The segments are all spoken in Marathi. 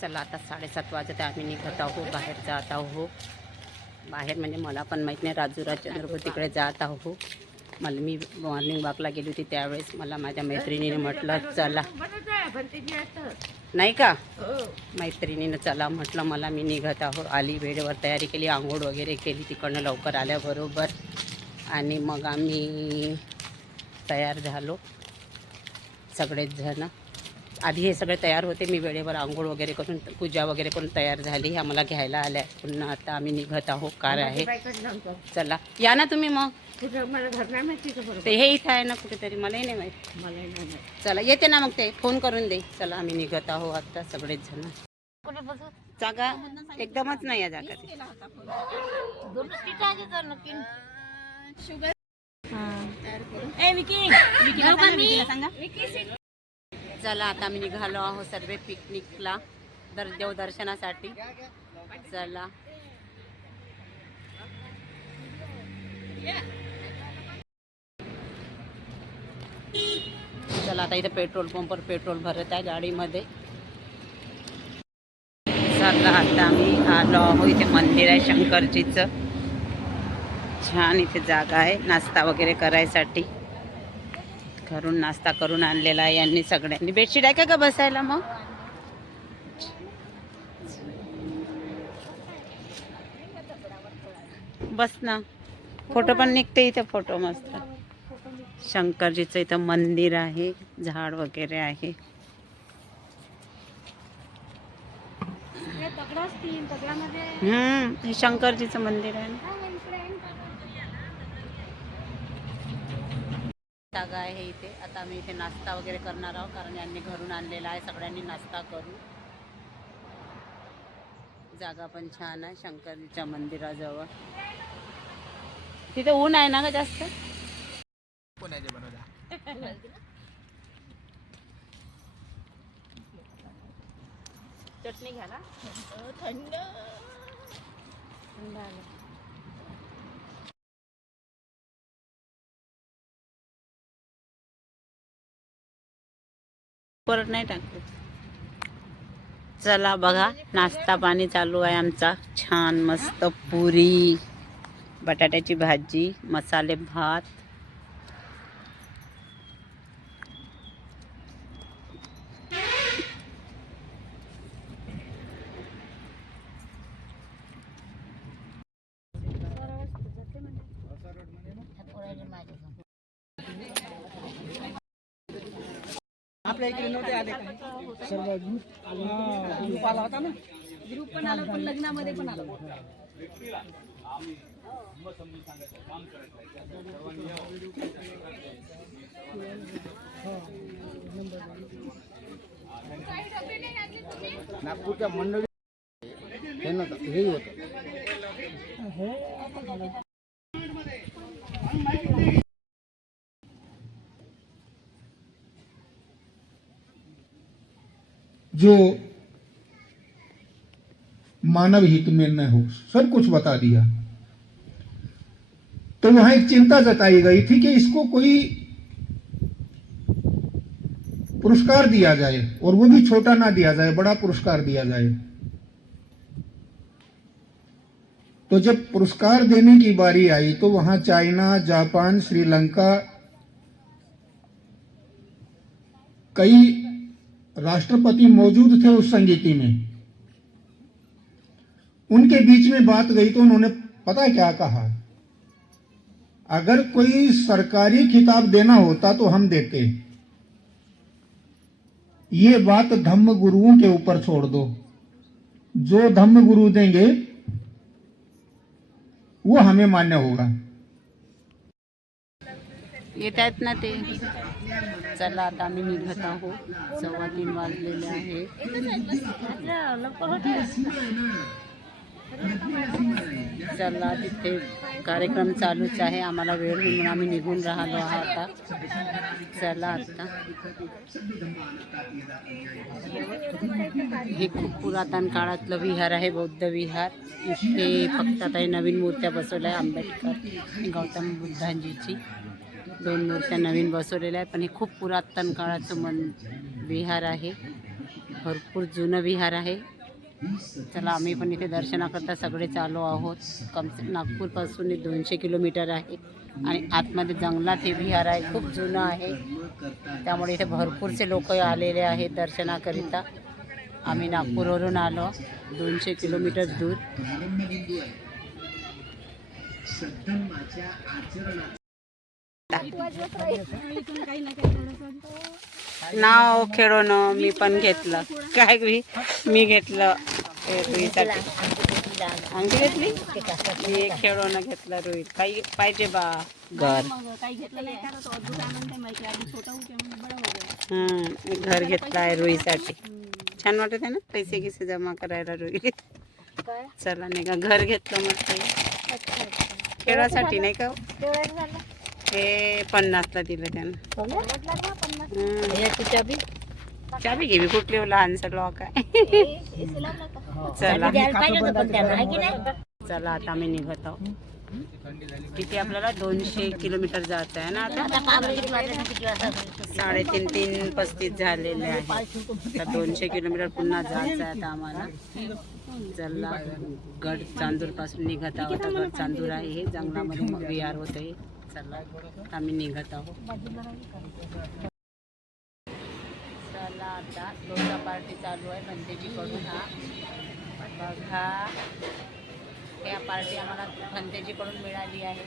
चला आता 7:30 वाजता आम्ही निघत आहोत, बाहेर जात आहोत. बाहेर म्हणजे मला पण माहीत नाही, राजुरा चंद्रपूर तिकडे जात आहोत. मी मॉर्निंग वॉकला गेली होती त्यावेळेस मला माझ्या मैत्रिणीने म्हटलं चला, नाही का मैत्रिणीनं चला म्हटलं मला, मी निघत आहो. आली वेळेवर, तयारी केली, आंघोळ वगैरे केली तिकडनं लवकर आल्याबरोबर. आणि मग आम्ही तयार झालो सगळेच जण. आधी हे सगळे तयार होते, मी वेळेवर आंघोळ वगैरे करून पूजा वगैरे करून तयार झाली. ह्या मला घ्यायला आल्या. पुन्हा आता आम्ही निघत आहोत. कार आहे, चला या ना तुम्ही. मग ते हे इथं आहे ना कुठेतरी, मलाही नाही माहीत. चला येते ना मग, ते फोन करून दे. चला आम्ही निघत आहोत आता सगळेच जण. जागा एकदमच नाही या जागा. चला आता आम्ही निघालो आहोत सर्व पिकनिकला, देवदर्शनासाठी. चला चला आता इथे पेट्रोल पंपवर पेट्रोल भरत आहे गाडीमध्ये. चला आता आम्ही आलो आहोत. इथे मंदिर आहे शंकरजीचं, छान इथे जागा आहे नाश्ता वगैरे करायसाठी. घरून नाश्ता करून आणलेला आहे यांनी सगळ्यांनी. बेडशीट आहे का बसायला? मग बस ना, फोटो पण निघते इथे. फोटो मस्त. शंकरजीचं इथं मंदिर आहे, झाड वगैरे आहे. हे शंकरजीचं मंदिर आहे ना. जागा आहे इथे. आता आम्ही इथे नाश्ता वगैरे करणार आहोत, कारण यांनी घरून आणलेला आहे. सगळ्यांनी नाश्ता करू. जागा पण छान आहे शंकरजीच्या मंदिराजवळ. तिथे ऊन आहे ना ग जास्त. चटणी घ्या ना, थंड आलं. परत नाही टाकतो. चला बघा, नाश्ता पाणी चालू आहे आमचा. छान मस्त पुरी, बटाट्याची भाजी, मसाले भात. आपल्या इकडे नव्हते आले सर्व ग्रुप आला होता ना. ग्रुप पण आला, पण लग्नामध्ये पण आला. नागपूरच्या मंडळी हे होतं. जो मानव हित में न हो, सब कुछ बता दिया. तो वहां एक चिंता जताई गई थी कि इसको कोई पुरस्कार दिया जाए, और वो भी छोटा ना दिया जाए, बड़ा पुरस्कार दिया जाए. तो जब पुरस्कार देने की बारी आई तो वहां चाइना, जापान, श्रीलंका, कई राष्ट्रपति मौजूद थे उस संगीति में. उनके बीच में बात गई तो उन्होंने पता क्या कहा, अगर कोई सरकारी खिताब देना होता तो हम देते, ये बात धम्म गुरुओं के ऊपर छोड़ दो, जो धम्म गुरु देंगे वो हमें मान्य होगा. येत आहेत ना ते. चला आता आम्ही निघत आहोत. 3:15 वाजलेले आहे. चला तिथे कार्यक्रम चालूच आहे. आम्हाला वेळ म्हणून आम्ही निघून राहिलो आहोत आता. चला आता हे खूप पुरातन काळातलं विहार आहे, बौद्ध विहार. इथे फक्त आता नवीन मूर्त्या बसवल्या आहे. आंबेडकर, गौतम बुद्धांजीची 2 मूर्त्या नवीन बसवलेल्या आहे. पण हे खूप पुरातन काळाचं विहार आहे. भरपूर जुनं विहार आहे. चला आम्ही पण इथे दर्शनाकरता सगळे चालू आहोत. नागपूरपासून 200 किलोमीटर आहे आणि आतमध्ये जंगलात हे विहार आहे. खूप जुनं आहे, त्यामुळे इथे भरपूरसे लोक आलेले आहेत दर्शनाकरिता. आम्ही नागपूरवरून आलो, 200 किलोमीटर दूर. नाव खेळवणं मी पण घेतलं. काय मी घेतलं रुईसाठी. अंगठी घेतली, मी खेळवणं घेतलं. रुई काही पाहिजे बा घर. मी घर घेतलं आहे रुईसाठी. छान वाटत आहे ना, पैसे गिसे जमा करायला रुई. चला नाही का, घर घेतलं मस्त खेळासाठी नाही का. हे 50ला दिलं त्यानं. चाबी घे, कुठली लहानसं लॉक आहे. चला चला आता आम्ही निघत आहोत. किती आपल्याला 200 किलोमीटर जायचं आहे ना आता. 3:35 झालेले आहे. आता 200 किलोमीटर पुन्हा जायचं आहे आता आम्हाला. चला गड चांदूर पासून निघत आहोत. गड चांदूर आहे हे, जंगलामध्ये मग विहार होत आहे. चला आम्ही निघत आहोत. चला आता डोसा पार्टी चालू आहे भंतेजीकडून. हा बघा, या पार्टी आम्हाला भंतेजीकडून मिळाली आहे.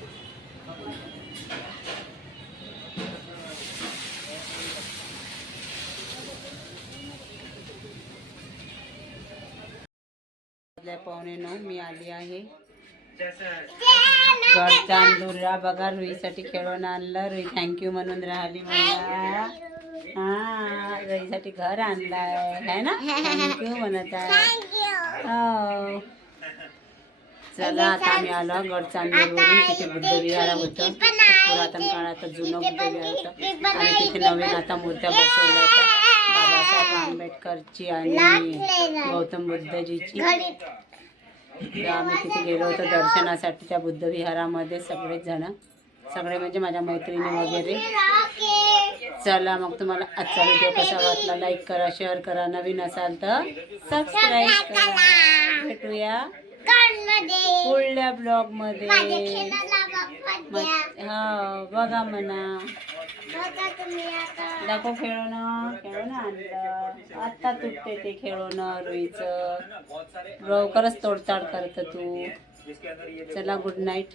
पावणे 9 मी आली आहे गड चांदूरला. बघा रुईसाठी खेळून आणलं. रुई थँक्यू म्हणून राहिली मला. हा रुईसाठी घर आणलाय है ना, थँक्यू म्हणत आहे. हो चला आता आम्ही आलो गड चांदूरवरून. तिथे बुद्धविहार होतं, पुरातन काळात जुनं बुद्धविहार होतं आणि तिथे नवीन आता मूर्त्या बसवल्या होत्या बाबासाहेब आंबेडकरची आणि गौतम बुद्धजीची. तर आम्ही तिथे गेलो होतो दर्शनासाठी त्या बुद्धविहारामध्ये. सगळे म्हणजे माझ्या मैत्रिणी वगैरे. चला मग तुम्हाला आजचा व्हिडिओ कसा वाटला लाईक करा, शेअर करा. नवीन असाल तर सबस्क्राईब करा. भेटूया पुढल्या ब्लॉग मध्ये. हा बघा म्हणा, दाखव खेळणं आणलं. आता तुटते ते खेळणं रुईचं. लवकरच तोडताड करत तू. चला गुड नाईट.